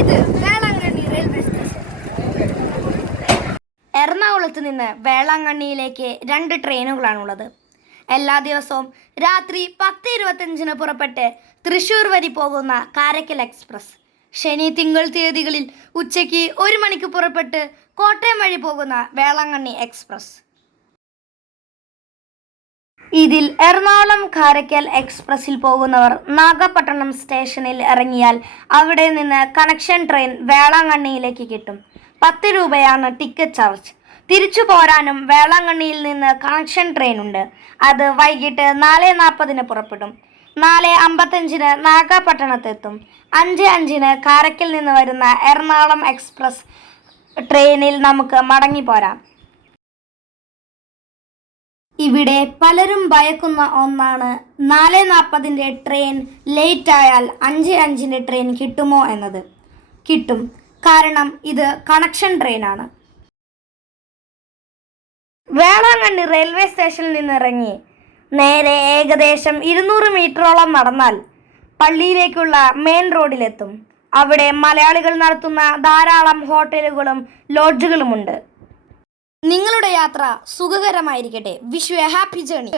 ഇത് Velankanni railway station. എറണാകുളത്ത് നിന്ന് വേളാങ്കണ്ണിയിലേക്ക് 2 ട്രെയിനുകളാണുള്ളത്. എല്ലാ ദിവസവും രാത്രി 10:25 പുറപ്പെട്ട് തൃശ്ശൂർ വരെ പോകുന്ന കാരയ്ക്കൽ എക്സ്പ്രസ്, ശനി തിങ്കൾ തീയതികളിൽ ഉച്ചയ്ക്ക് 1 മണിക്ക് പുറപ്പെട്ട് കോട്ടയം വഴി പോകുന്ന വേളാങ്കണ്ണി എക്സ്പ്രസ്. ഇതിൽ എറണാകുളം കാരയ്ക്കൽ എക്സ്പ്രസ്സിൽ പോകുന്നവർ നാഗപട്ടണം സ്റ്റേഷനിൽ ഇറങ്ങിയാൽ അവിടെ നിന്ന് കണക്ഷൻ ട്രെയിൻ വേളാങ്കണ്ണിയിലേക്ക് കിട്ടും. 10 രൂപയാണ് ടിക്കറ്റ് ചാർജ്. തിരിച്ചു പോരാനും വേളാങ്കണ്ണിയിൽ നിന്ന് കണക്ഷൻ ട്രെയിൻ ഉണ്ട്. അത് വൈകിട്ട് 4:40 പുറപ്പെടും. 4:55 നാഗപട്ടണത്തെത്തും. 5:05 കാരയ്ക്കൽ നിന്ന് വരുന്ന എറണാകുളം എക്സ്പ്രസ് ട്രെയിനിൽ നമുക്ക് മടങ്ങിപ്പോരാം. ഇവിടെ പലരും ഭയക്കുന്ന ഒന്നാണ് 4:40 ട്രെയിൻ ലേറ്റ് ആയാൽ 5:05 ട്രെയിൻ കിട്ടുമോ എന്നത്. കിട്ടും, കാരണം ഇത് കണക്ഷൻ ട്രെയിനാണ്. വേളാങ്കണ്ണി റെയിൽവേ സ്റ്റേഷനിൽ നിന്നിറങ്ങി നേരെ ഏകദേശം 200 മീറ്ററോളം നടന്നാൽ പള്ളിയിലേക്കുള്ള മെയിൻ റോഡിലെത്തും. അവിടെ മലയാളികൾ നടത്തുന്ന ധാരാളം ഹോട്ടലുകളും ലോഡ്ജുകളുമുണ്ട്. നിങ്ങളുടെ യാത്ര സുഖകരമായിരിക്കട്ടെ. Wish you a happy journey.